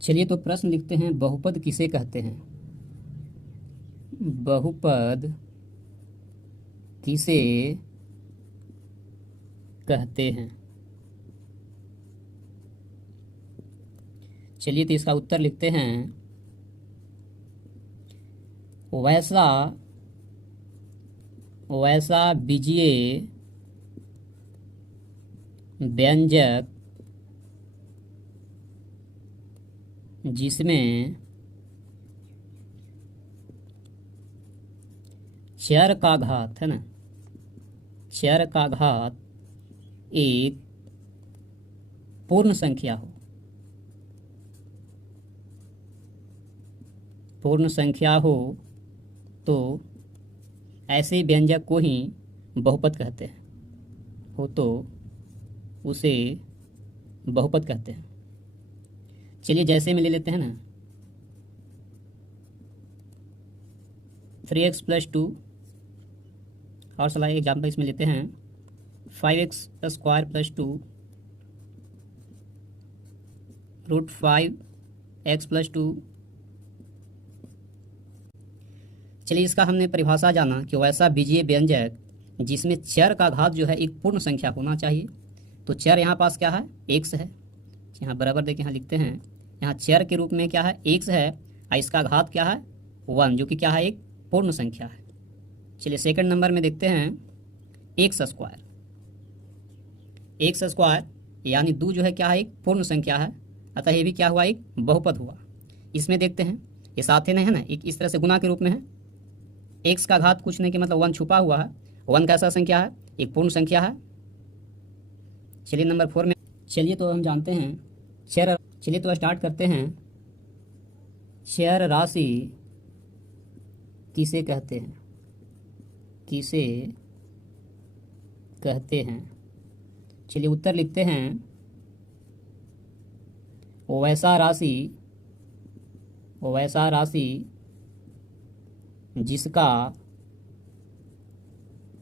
चलिए तो प्रश्न लिखते हैं, बहुपद किसे कहते हैं? बहुपद किसे कहते हैं? चलिए तो इसका उत्तर लिखते हैं, वैसा बीजीय व्यंजक जिसमें चर का घात है ना, चर का घात एक पूर्ण संख्या हो, पूर्ण संख्या हो तो ऐसे व्यंजक को ही बहुपद कहते हैं, हो तो उसे बहुपद कहते हैं। चलिए जैसे में ले लेते हैं ना, 3x + 2 और सलाह एग्जाम्पल इसमें लेते हैं 5x² + 2 √5x + 2। चलिए इसका हमने परिभाषा जाना कि वैसा बीजीय व्यंजक जिसमें चर का घात जो है एक पूर्ण संख्या होना चाहिए। तो चर यहाँ पास क्या है? x है, यहाँ बराबर देके यहाँ लिखते हैं, यहाँ चर के रूप में क्या है? x है, और इसका घात क्या है? 1, जो कि क्या है? एक पूर्ण संख्या है। चलिए सेकंड नंबर में देखते हैं x²। x² यानी 2 जो है क्या है? एक पूर्ण संख्या है, अतः ये भी क्या हुआ? एक बहुपद हुआ। इसमें देखते हैं ये साथ ही नहीं है ना, एक इस तरह से गुना के रूप में है। x का घात कुछ नहीं कि मतलब 1 छुपा हुआ है। 1 कैसा संख्या है? एक पूर्ण संख्या है। चलिए नंबर 4 में, चलिए तो हम जानते हैं चर। चलिए तो स्टार्ट करते हैं, चर राशि किसे कहते हैं? किसे कहते हैं? चलिए उत्तर लिखते हैं, वैसा राशि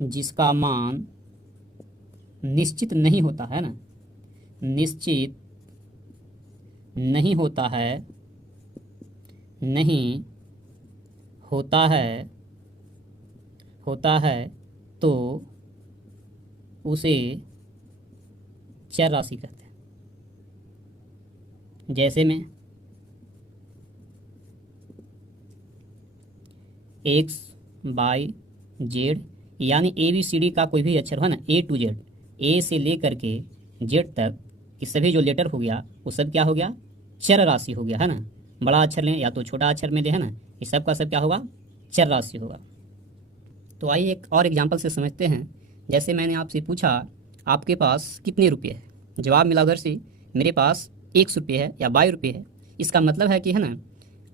जिसका मान निश्चित नहीं होता है ना, निश्चित नहीं होता है तो उसे चर राशि कहते हैं। जैसे में x, y, z यानी ABCD का कोई भी अक्षर है ना, A to Z, A से लेकर के Z तक कि सभी जो लेटर हो गया वो सब क्या हो गया? चर राशि हो गया है ना। बड़ा अक्षर लें या तो छोटा अक्षर में ले है ना, ये सब का सब क्या होगा? चर राशि होगा। तो आइए एक और एग्जांपल से समझते हैं। जैसे मैंने आपसे पूछा आपके पास कितने रुपये है, जवाब मिला उधर से मेरे पास 100 रुपये है या 22 रुपये है। इसका मतलब है कि है ना,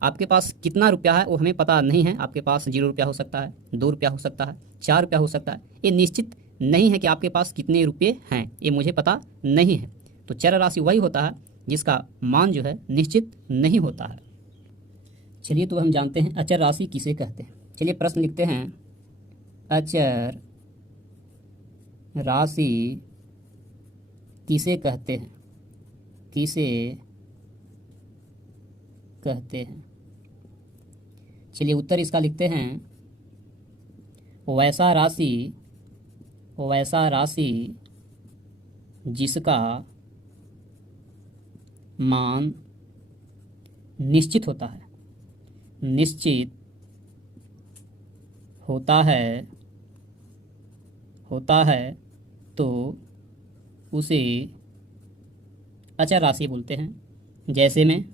आपके पास कितना रुपया है वो हमें पता नहीं है। आपके पास 0 रुपया हो सकता है, 2 रुपया हो सकता है, 4 रुपया हो सकता है। ये निश्चित नहीं है कि आपके पास कितने रुपये हैं, ये मुझे पता नहीं है। तो चर राशि वही होता है जिसका मान जो है निश्चित नहीं होता है। चलिए तो हम जानते हैं अचर राशि किसे कहते हैं। चलिए प्रश्न लिखते हैं, अचर राशि किसे कहते हैं? किसे कहते हैं? चलिए उत्तर इसका लिखते हैं, वैसा राशि जिसका मान निश्चित होता है, निश्चित होता है तो उसे अचर राशि बोलते हैं। जैसे में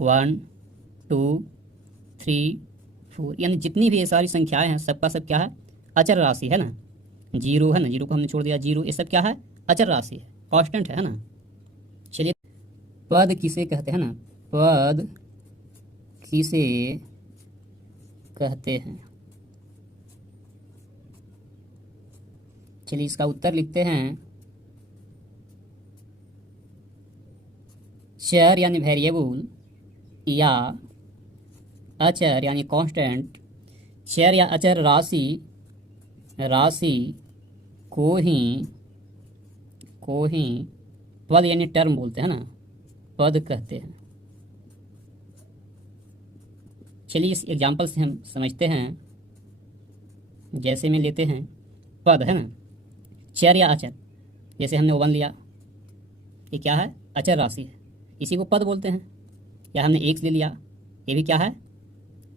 1, 2, 3, 4 यानी जितनी भी ये सारी संख्याएं हैं सबका सब क्या है? अचर राशि है ना। 0 है ना, 0 को हमने छोड़ दिया, 0 ये सब क्या है? अचर राशि है, कांस्टेंट है ना। चलिए पद किसे कहते हैं ना, पद किसे कहते हैं। चलिए इसका उत्तर लिखते हैं। चर यानी वेरिएबल या अचर यानी कांस्टेंट, चर या अचर राशि राशि को ही पद यानी टर्म बोलते हैं ना, पद कहते हैं। चलिए इस एग्जाम्पल से हम समझते हैं। जैसे में लेते हैं पद है ना, चर या अचर। जैसे हमने वन लिया, ये क्या है, अचर राशि है, इसी को पद बोलते हैं। या हमने एक्स ले लिया, ये भी क्या है,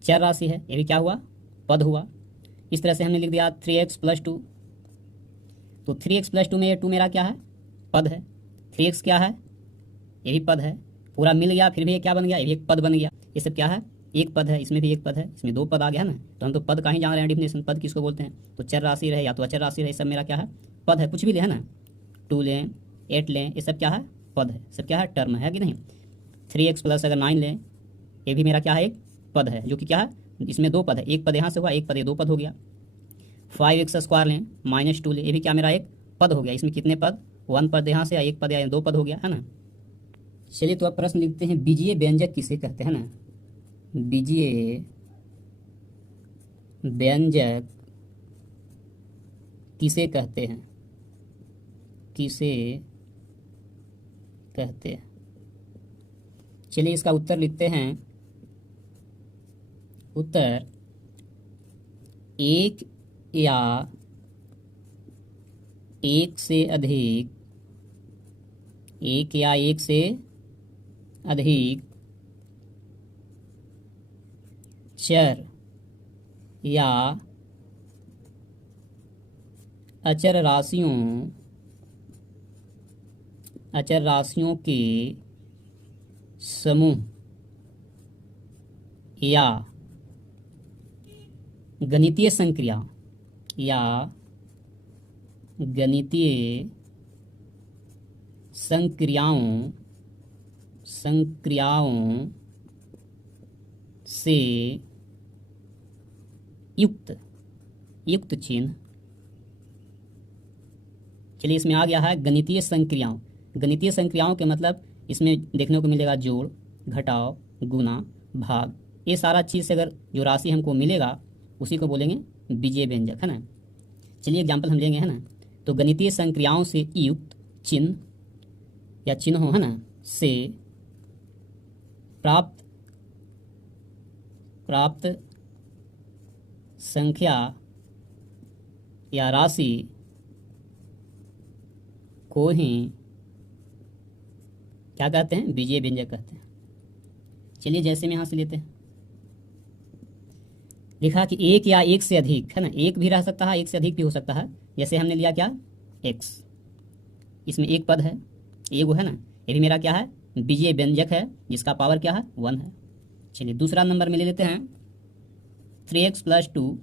चर राशि है, ये भी क्या हुआ, पद हुआ। इस तरह से हमने लिख दिया 3x+2, तो 3x+2 में ये 2 मेरा क्या है, पद है। 3x क्या है, ये भी पद है। पूरा मिल गया, फिर भी ये क्या बन गया, ये भी एक पद बन गया। ये सब क्या है, एक पद है, इसमें भी एक पद है, इसमें दो पद आ गया ना। तो हम तो पद का ही जान रहे हैं डिफिनेशन, पद किसको बोलते हैं। तो चर राशि रहे या तो अचर राशि रहे, सब मेरा क्या है, पद है। कुछ भी ले है ना, 2 लें 8 लें, ये सब क्या है, पद है, सब क्या है, टर्म है कि नहीं। 3x प्लस अगर 9 लें, ये भी मेरा क्या है, एक पद है, जो कि क्या है, इसमें दो पद है, एक पद यहाँ से हुआ, एक पद ये, दो पद हो गया। 5x² लें -2 लें, ये भी क्या मेरा एक पद हो गया। इसमें कितने पद, 1 पद यहाँ से, एक पद या दो पद हो गया है ना। चलिए तो अब प्रश्न लिखते हैं, बीजीय व्यंजक किसे कहते हैं ना। बीजीय व्यंजक किसे कहते हैं, किसे कहते हैं। चलिए इसका उत्तर लिखते हैं। उत्तर एक या एक से अधिक, एक या एक से अधिक चर या अचर राशियों के समूह या गणितीय संक्रिया या गणितीय संक्रियाओं से युक्त चिन्ह। चलिए इसमें आ गया है गणितीय संक्रियाओं। गणितीय संक्रियाओं के मतलब इसमें देखने को मिलेगा जोड़, घटाव, गुना, भाग, ये सारा चीज़ से अगर जो राशि हमको मिलेगा उसी को बोलेंगे बीजीय व्यंजक, है ना। चलिए एग्जाम्पल हम लेंगे, है ना। तो गणितीय संक्रियाओं से युक्त चिन्ह या चिन्हों, है ना, से प्राप्त संख्या या राशि को ही क्या कहते हैं, बीजीय व्यंजक कहते हैं। चलिए जैसे में यहाँ से लेते हैं, लिखा कि एक या एक से अधिक, है ना, एक भी रह सकता है, एक से अधिक भी हो सकता है। जैसे हमने लिया क्या, x, इसमें एक पद है, एगो, है ना, ये भी मेरा क्या है, बीजीय व्यंजक है, जिसका पावर क्या है, 1 है। चलिए दूसरा नंबर में ले लेते हैं 3x+2,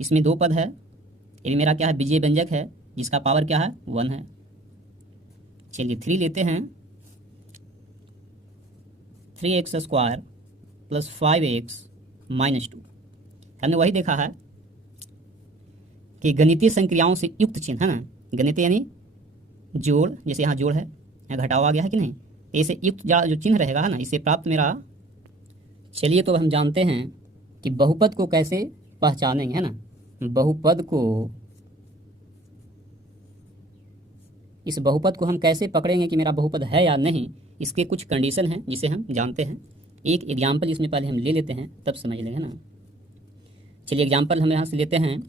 इसमें दो पद है, ये भी मेरा क्या है, बीजीय व्यंजक है, जिसका पावर क्या है, 1 है। चलिए 3 लेते हैं, 3x² + 5x - 2। हमने वही देखा है कि गणितीय संक्रियाओं से युक्त चिन्ह, है ना, गणितीय यानी जोड़, जैसे यहाँ जोड़ है, यहाँ घटाव आ गया है कि नहीं, ऐसे युक्त जो चिन्ह रहेगा, है ना, इसे प्राप्त मेरा। चलिए तो हम जानते हैं कि बहुपद को कैसे पहचानेंगे, है ना। बहुपद को, इस बहुपद को हम कैसे पकड़ेंगे कि मेरा बहुपद है या नहीं, इसके कुछ कंडीशन हैं जिसे हम जानते हैं। एक एग्जाम्पल इसमें पहले हम ले लेते हैं, तब समझ लेंगे ना। चलिए एग्जाम्पल हम यहाँ से लेते हैं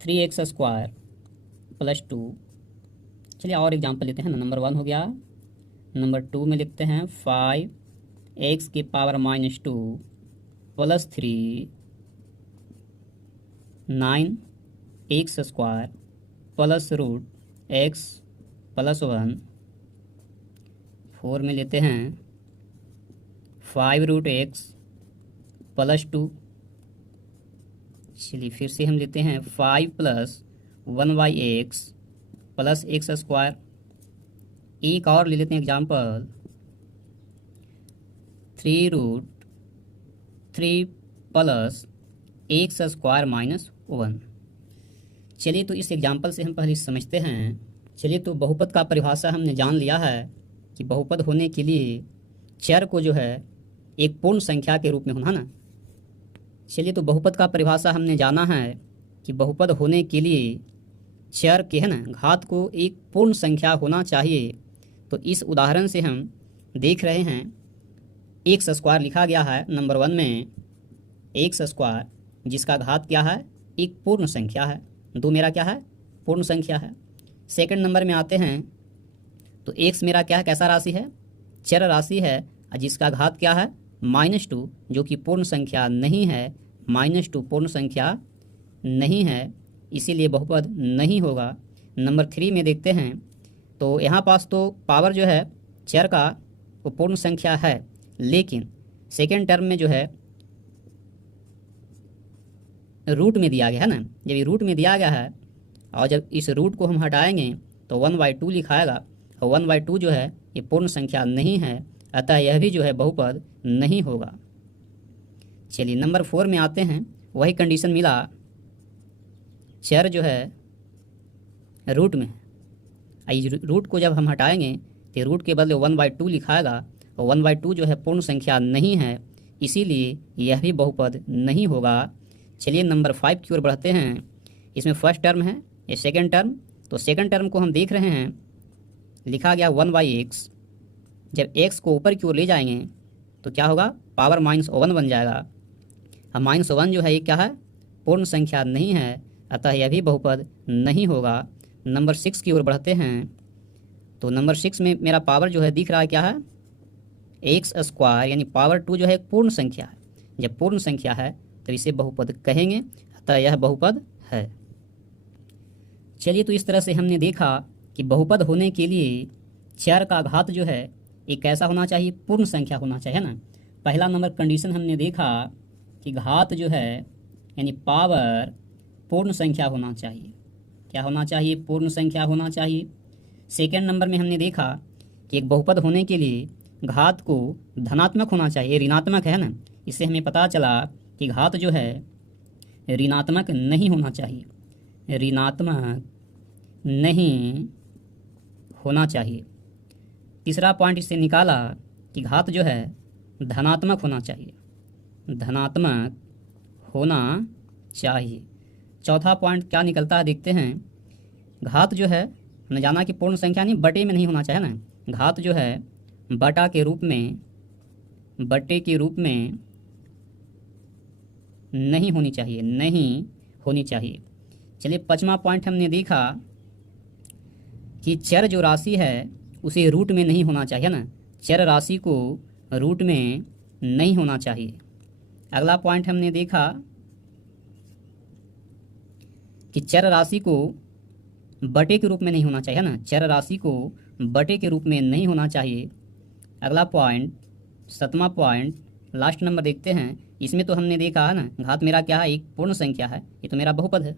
3x² + 2। चलिए और एग्जाम्पल लेते हैं ना। नंबर 1 हो गया, नंबर 2 में लिखते हैं 5x⁻² + 3 9x² + √x + 1। 4 में लेते हैं 5√x + 2। चलिए फिर से हम लेते हैं 5 + 1/x + x²। एक और ले लेते हैं example 3√x 3 plus x square minus 1। चलिए तो इस एग्जाम्पल से हम पहले समझते हैं। चलिए तो बहुपद का परिभाषा हमने जान लिया है कि बहुपद होने के लिए चर को जो है एक पूर्ण संख्या के रूप में होना है ना। चलिए तो बहुपद का परिभाषा हमने जाना है कि बहुपद होने के लिए चर के है ना घात को एक पूर्ण संख्या होना चाहिए। तो इस उदाहरण से हम देख रहे हैं एक्स स्क्वायर लिखा गया है नंबर 1 में, एक्स स्क्वायर जिसका घात क्या है, एक पूर्ण संख्या है। 2 मेरा क्या है, पूर्ण संख्या है। सेकंड नंबर में आते हैं तो एक्स मेरा क्या है, कैसा राशि है, चर राशि है, जिसका घात क्या है, -2, जो कि पूर्ण संख्या नहीं है। -2 पूर्ण संख्या नहीं है, इसीलिए बहुपद नहीं होगा। नंबर 3 में देखते हैं तो यहाँ पास तो पावर जो है चर का वो पूर्ण संख्या है, लेकिन सेकेंड टर्म में जो है रूट में दिया गया है ना। जब ये रूट में दिया गया है और जब इस रूट को हम हटाएंगे तो 1/2 लिखाएगा, और 1/2 जो है ये पूर्ण संख्या नहीं है, अतः यह भी जो है बहुपद नहीं होगा। चलिए नंबर 4 में आते हैं। वही कंडीशन मिला, चर जो है रूट में, इस रूट को जब हम हटाएंगे तो रूट के बदले 1/2 लिखाएगा, और 1/2 जो है पूर्ण संख्या नहीं है, इसीलिए यह भी बहुपद नहीं होगा। चलिए नंबर 5 की ओर बढ़ते हैं। इसमें फर्स्ट टर्म है, ये सेकंड टर्म। तो सेकंड टर्म को हम देख रहे हैं, लिखा गया 1/x। जब x को ऊपर की ओर ले जाएंगे तो क्या होगा, पावर -1 बन जाएगा। अब -1 जो है ये क्या है, पूर्ण संख्या नहीं है, अतः यह भी बहुपद नहीं होगा। नंबर 6 की ओर बढ़ते हैं। तो नंबर 6 में मेरा पावर जो है दिख रहा है क्या है, एक्स स्क्वायर, यानी पावर 2 जो है एक पूर्ण संख्या है। जब पूर्ण संख्या है तो इसे बहुपद कहेंगे, अतः यह बहुपद है। चलिए तो इस तरह से हमने देखा कि बहुपद होने के लिए चर का घात जो है एक कैसा होना चाहिए, पूर्ण संख्या होना चाहिए ना। पहला नंबर कंडीशन हमने देखा कि घात जो है यानी पावर पूर्ण संख्या होना चाहिए। क्या होना चाहिए, पूर्ण संख्या होना चाहिए। सेकेंड नंबर में हमने देखा कि एक बहुपद होने के लिए घात को धनात्मक होना चाहिए, ऋणात्मक है ना। इससे हमें पता चला कि घात जो है ऋणात्मक नहीं होना चाहिए, ऋणात्मक नहीं होना चाहिए। तीसरा पॉइंट इससे निकाला कि घात जो है धनात्मक होना चाहिए, धनात्मक होना चाहिए। चौथा पॉइंट क्या निकलता है देखते हैं। घात जो है हमने जाना कि पूर्ण संख्या नहीं, बटे में नहीं होना चाहिए ना। घात जो है बटा के रूप में, बटे के रूप में नहीं होनी चाहिए, नहीं होनी चाहिए। चलिए 5वां पॉइंट हमने देखा कि चर जो राशि है उसे रूट में नहीं होना चाहिए ना। चर राशि को रूट में नहीं होना चाहिए। अगला पॉइंट हमने देखा कि चर राशि को बटे के रूप में नहीं होना चाहिए ना, चर राशि को बटे के रूप में नहीं होना चाहिए। अगला पॉइंट 7वां पॉइंट लास्ट नंबर देखते हैं। इसमें तो हमने देखा है ना, घात मेरा क्या है, एक पूर्ण संख्या है, ये तो मेरा बहुपद है।